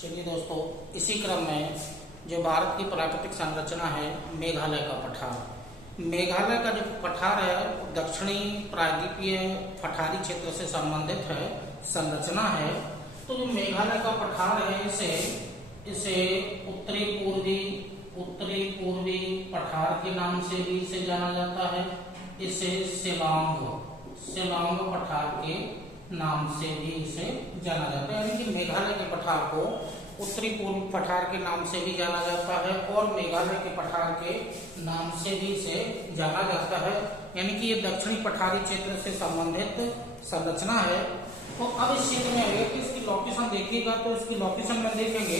चलिए दोस्तों, इसी क्रम में जो भारत की प्राकृतिक संरचना है मेघालय का पठार। मेघालय का जो पठार है दक्षिणी प्रायद्वीपीय पठारी क्षेत्र से संबंधित है, संरचना है। तो जो मेघालय का पठार है इसे उत्तरी पूर्वी पठार के नाम से भी इसे जाना जाता है। इसे शिलांग पठार के नाम से भी इसे जाना जाता है, यानी कि मेघालय के पठार को उत्तरी पूर्वी पठार के नाम से भी जाना जाता है और मेघालय के पठार के नाम से भी इसे जाना जाता है, यानी कि ये दक्षिणी पठारी क्षेत्र से संबंधित संरचना है। तो अब इस क्षेत्र में अगर इसकी लोकेशन देखिएगा तो इसकी लोकेशन में देखेंगे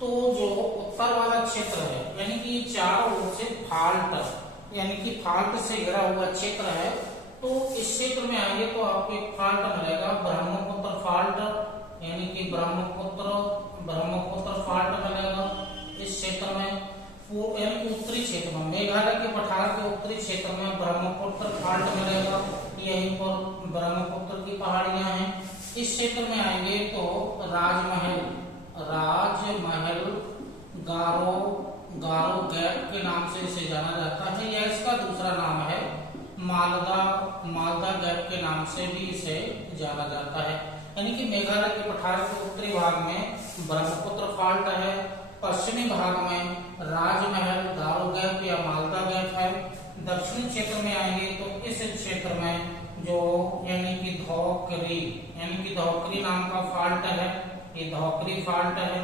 तो जो उत्तर वाला क्षेत्र है यानी कि चारों ओर से फाल्ट यानी कि फाल्ट से घिरा हुआ क्षेत्र है। तो इस क्षेत्र में आएंगे तो आपको एक फाल्ट मिलेगा, ब्रह्मपुत्र फाल्ट, यानी कि ब्रह्मपुत्र फाल्ट मिलेगा इस क्षेत्र में। यानी कि उत्तरी क्षेत्र में मेघालय के पठार के उत्तरी क्षेत्र में ब्रह्मपुत्र फाल्ट मिलेगा, यहीं पर ब्रह्मपुत्र की पहाड़ियां हैं। इस क्षेत्र में आएंगे तो राजमहल गारो गैप के नाम से इसे जाना जाता है, या इसका दूसरा नाम है मालदा गैप के नाम से भी इसे जाना जाता है। यानी कि मेघालय के पठार के उत्तरी भाग में ब्रह्मपुत्र फाल्ट है, पश्चिमी भाग में राजमहल गारो गैप या मालदा गैप है। दक्षिणी क्षेत्र में आएंगे तो इस क्षेत्र में जो यानी कि धौकरी नाम का फाल्ट है, ये धौकरी फाल्ट है।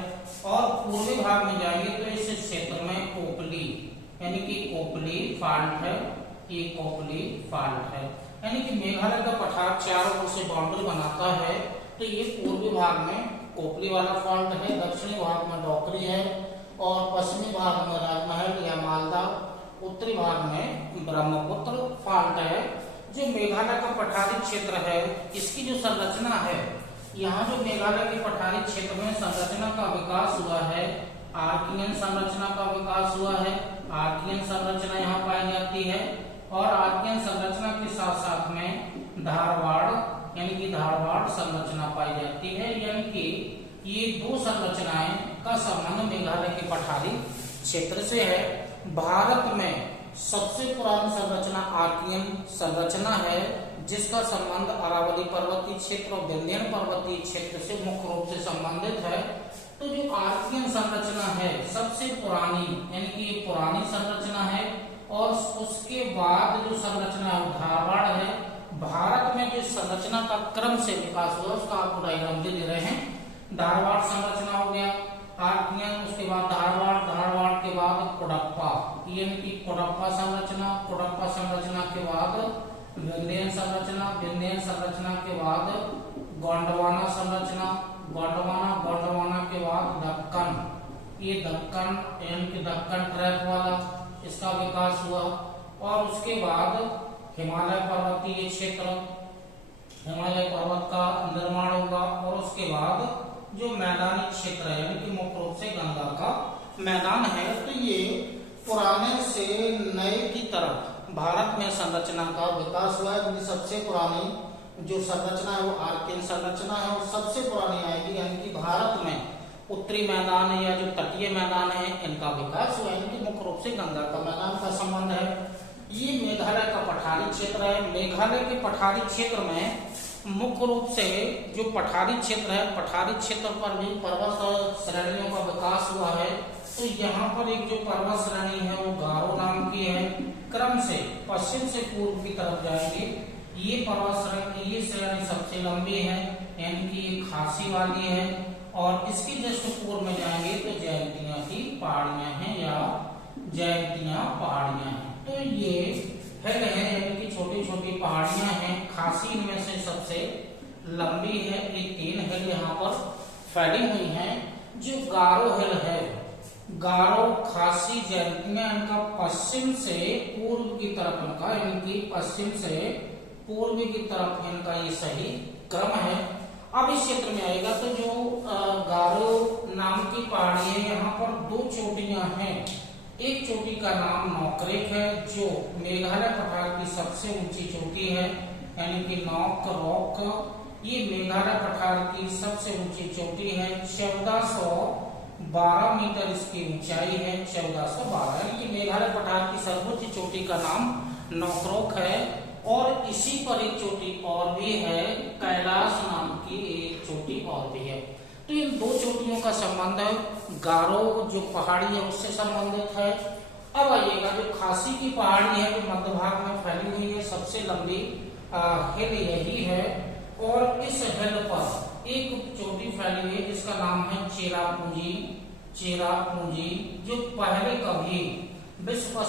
और पूर्वी भाग में जाएंगे तो इस क्षेत्र में ओपली यानी कि ओपली फाल्ट है, ये ओपली फाल्ट है। यानी कि मेघालय का पठार चारों ओर से बाउंड्री बनाता है। तो ये पूर्वी भाग में ओपली वाला फाल्ट है, दक्षिणी भाग में डोकरी है और पश्चिमी भाग में राजमहल या मालदा, उत्तरी भाग में ब्रह्मपुत्र फाल्ट है। जो मेघालय का पठारी क्षेत्र है इसकी जो संरचना है, यहाँ जो मेघालय के पठारी क्षेत्र में संरचना का विकास हुआ है, आर्कियन संरचना का विकास हुआ है। आर्कियन संरचना यहाँ पाई जाती है और आर्कियन संरचना के साथ साथ में धारवाड़ संरचना पाई जाती है। यानी कि ये दो संरचनाएं का संबंध मेघालय के पठारी क्षेत्र से है। भारत में सबसे पुरानी संरचना आर्कियन संरचना है, जिसका संबंध अरावली पर्वतीय क्षेत्र और विंध्यन पर्वतीय क्षेत्र से मुख्य रूप से संबंधित है। तो जो आर्कियन संरचना है सबसे पुरानी यानी कि ये पुरानी संरचना है और उसके बाद जो संरचना है धारवाड़ है। भारत में जो संरचना का क्रम से विकास हुआ उसका आपको डायग्राम दे रहे हैं। धारवाड़ संरचना हो गया आर्कियन, उसके बाद धारवाड़ के बाद कोडप्पा यानी कि कोडप्पा संरचना के बाद विंध्यन संरचना के बाद गोंडवाना संरचना, गोंडवाना के बाद दक्कन, ये दक्कन यानी कि दक्कन ट्रैप वाला इसका विकास हुआ। और उसके बाद हिमालय पर्वतीय क्षेत्र, हिमालय पर्वत का निर्माण होगा और उसके बाद जो मैदानी क्षेत्र है यानी कि मुख्य रूप से गंगा का मैदान है। तो ये पुराने से नए की तरफ भारत में संरचना का विकास हुआ है। क्योंकि सबसे पुरानी जो संरचना है वो आर्कियन संरचना है और सबसे पुरानी आएगी, यानी कि भारत में उत्तरी मैदान या जो तटीय मैदान है इनका विकास हुआ है, यानी कि मुख्य रूप से गंगा का मैदान का संबंध है। ये मेघालय का पठारी क्षेत्र है। मेघालय के पठारी क्षेत्र में मुख्य रूप से जो पठारी क्षेत्र है, पठारी क्षेत्र पर भी पर्वत श्रेणियों का विकास हुआ है। तो यहाँ पर एक जो पर्वत श्रेणी है वो गारो नाम की है। क्रम से पश्चिम से पूर्व की तरफ जाएंगे, ये श्रेणी सबसे लंबी है यानी कि ये खासी वाली है। और इसकी जस्ट पूर्व में जाएंगे तो जयंतिया की पहाड़ियां हैं या जयंतिया पहाड़ियां हैं। तो ये हिल है यानी कि छोटी छोटी पहाड़ियां हैं। खासी इनमें से सबसे लंबी है, ये 3 हिल यहाँ पर फैली हुई हैं। जो गारो हिल है, गारो खासी जयंतिया, इनका पश्चिम से पूर्व की तरफ इनका यानी कि पश्चिम से पूर्व की तरफ इनका ये सही क्रम है। अब इस क्षेत्र में आएगा तो जो गारो नाम की पहाड़ी है यहाँ पर 2 चोटियां हैं। एक चोटी का नाम नोकरेक है जो मेघालय पठार की सबसे ऊंची चोटी है, यानी कि नॉक रॉक ये मेघालय पठार की सबसे ऊंची चोटी है। 1412 मीटर इसकी ऊंचाई है। 1412 ये मेघालय पठार की सर्वोच्च चोटी का नाम नोक्रेक है। और इसी पर एक चोटी और भी है, कैलाश नाम की एक चोटी और भी है। तो इन दो चोटियों का संबंध गारो जो पहाड़ी है उससे संबंधित है। अब आइएगा जो खासी की पहाड़ी है जो मध्य भाग में फैली हुई है, सबसे लंबी हिल यही है। और इस हिल पर एक चोटी फैली हुई है जिसका नाम है चेरापूंजी। चेरापूंजी जो पहले कभी विश्व का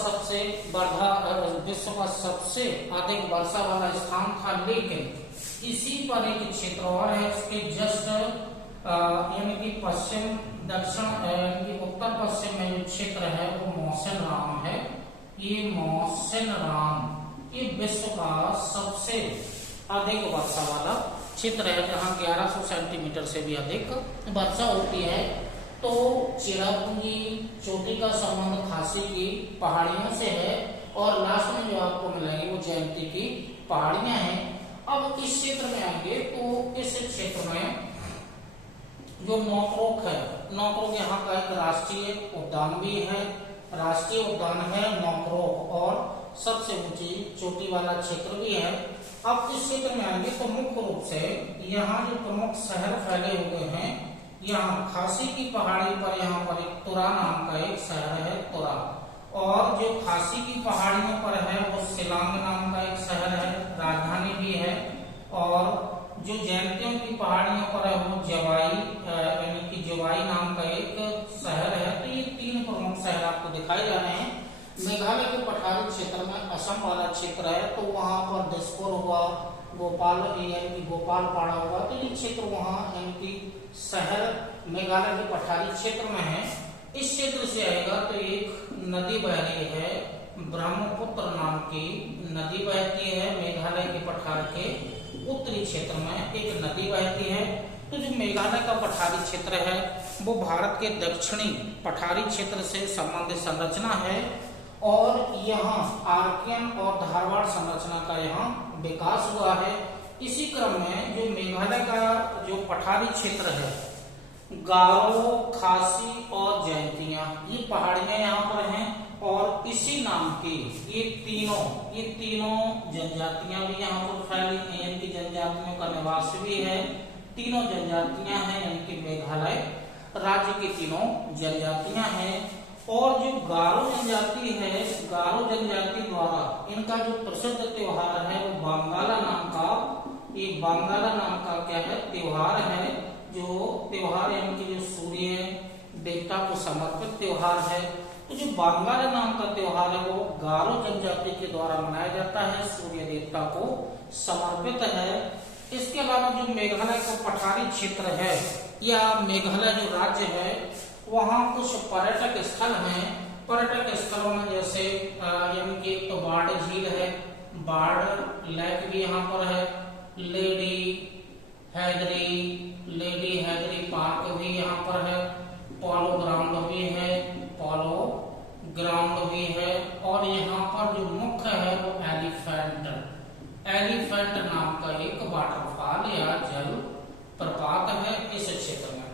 सबसे अधिक वर्षा वाला स्थान था, लेकिन इसी पर एक क्षेत्र और है, इसके जस्ट यानी कि पश्चिम दक्षिण यानी कि उत्तर पश्चिम में जो क्षेत्र है वो मौसिनराम है। ये मौसिनराम ये विश्व का सबसे अधिक वर्षा वाला क्षेत्र है, जहाँ 1100 सेंटीमीटर से भी अधिक वर्षा होती है। तो चेरापूंजी चोटी का संबंध खासी की पहाड़ियों से है। और लास्ट में जो आपको मिलेंगे वो जयंती की पहाड़ियां हैं। अब इस क्षेत्र में आएंगे तो इस क्षेत्र में जो नोक्रेक है, नोक्रेक यहाँ का एक राष्ट्रीय उद्यान भी है। राष्ट्रीय उद्यान है नोक्रेक और सबसे ऊंची चोटी वाला क्षेत्र भी है। अब इस क्षेत्र में आएंगे तो मुख्य रूप से यहाँ जो प्रमुख शहर फैले हुए हैं, यहाँ खासी की पहाड़ी पर यहाँ पर एक तुरा नाम का एक शहर है, तुरा। और जो खासी की पहाड़ियों पर है वो शिलांग नाम का एक शहर है, राजधानी भी है। और जो जयंतियों की पहाड़ियों पर है वो जवाई यानी कि जवाई नाम का एक शहर है। तो ये तीन प्रमुख शहर आपको दिखाए जा रहे हैं। मेघालय के पठारी क्षेत्र में असम वाला क्षेत्र है, तो वहां पर दिसपुर हुआ, गोपाल यानी कि गोपालपाड़ा हुआ, तो ये क्षेत्र वहाँ यानी कि शहर मेघालय के पठारी क्षेत्र में है। इस क्षेत्र से आएगा तो एक नदी बह रही है, ब्रह्मपुत्र नाम की नदी बहती है। मेघालय के पठार के उत्तरी क्षेत्र में एक नदी बहती है। तो जो मेघालय का पठारी क्षेत्र है वो भारत के दक्षिणी पठारी क्षेत्र से संबंधित संरचना है। और यहाँ आर्कियन और धारवाड़ संरचना का यहाँ विकास हुआ है। इसी क्रम में जो मेघालय का जो पठारी क्षेत्र है, गारो, खासी और जयंतिया, ये पहाड़ियां यहाँ पर हैं। और इसी नाम की ये तीनों जनजातियां भी यहाँ पर फैली हैं, यानी कि जनजातियों का निवास भी है। तीनों जनजातियां हैं, यानी कि मेघालय राज्य की तीनों जनजातियां हैं। और जो गारो जनजाति है, गारो जनजाति द्वारा इनका जो प्रसिद्ध त्योहार है वो बांगाला नाम का, ये बांगाला नाम का क्या है त्योहार है। जो त्योहार यानी कि जो सूर्य देवता को समर्पित त्योहार है। तो जो बांगाला नाम का त्योहार है वो गारो जनजाति के द्वारा मनाया जाता है, सूर्य देवता को समर्पित है। इसके अलावा जो मेघालय का पठारी क्षेत्र है या मेघालय जो राज्य है, वहाँ कुछ पर्यटक स्थल हैं। पर्यटक स्थलों में जैसे यानी कि तो बाड़ झील है, बाड़ लेक भी यहाँ पर है, लेडी हैदरी पार्क भी यहाँ पर है, पोलो ग्राउंड भी है, पोलो ग्राउंड भी है। और यहाँ पर जो मुख्य है वो एलिफेंट नाम का एक वाटरफॉल या जल प्रपात है। इस क्षेत्र में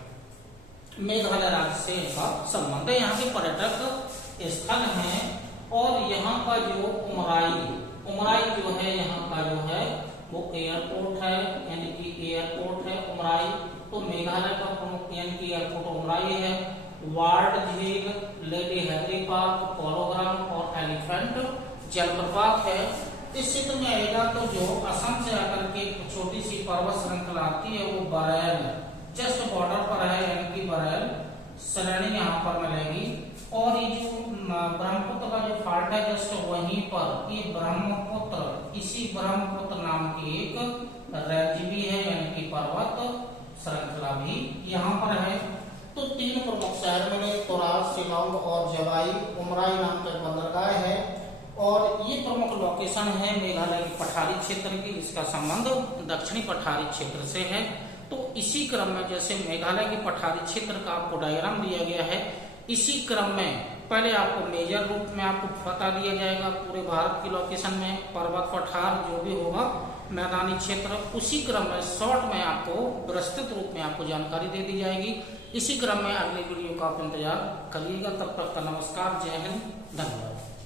मेघालय राज्य से इनका संबंध है। यहाँ के पर्यटक स्थल हैं। और यहाँ का जो उमराई जो है, यहाँ का जो है वो एयरपोर्ट है, यानी कि एयरपोर्ट है उमराई। तो मेघालय का प्रमुख यानी कि एयरपोर्ट उमराई है। वार्ड झील, lady Hydari park, polo ground और एलिफेंट जलप्रपात है। इस क्षेत्र में आएगा तो जो असम से आकर के छोटी सी पर्वत श्रृंखला आती है वो बरेल जस्ट बॉर्डर पर है, यानी कि बरेल श्रेणी यहाँ पर मिलेगी। और ये जो ब्रह्मपुत्र का जो फाल्ट है जस्ट वहीं पर ये ब्रह्मपुत्र, इसी ब्रह्मपुत्र नाम की एक रेंज भी है, यानी कि पर्वत श्रृंखला भी यहाँ पर है। तो तीन प्रमुख शहर में तुरा, शिलांग और जवाई, उमराई नाम का बंदरगाह है। और ये प्रमुख लोकेशन है मेघालय के पठारी क्षेत्र की, जिसका संबंध दक्षिणी पठारी क्षेत्र से है। तो इसी क्रम में जैसे मेघालय के पठारी क्षेत्र का आपको डायग्राम दिया गया है, इसी क्रम में पहले आपको मेजर रूप में आपको बता दिया जाएगा पूरे भारत की लोकेशन में पर्वत पठार जो भी होगा मैदानी क्षेत्र, उसी क्रम में शॉर्ट में आपको विस्तृत रूप में आपको जानकारी दे दी जाएगी। इसी क्रम में अगले वीडियो का आप इंतजार करिएगा। तब तक का नमस्कार, जय हिंद, धन्यवाद।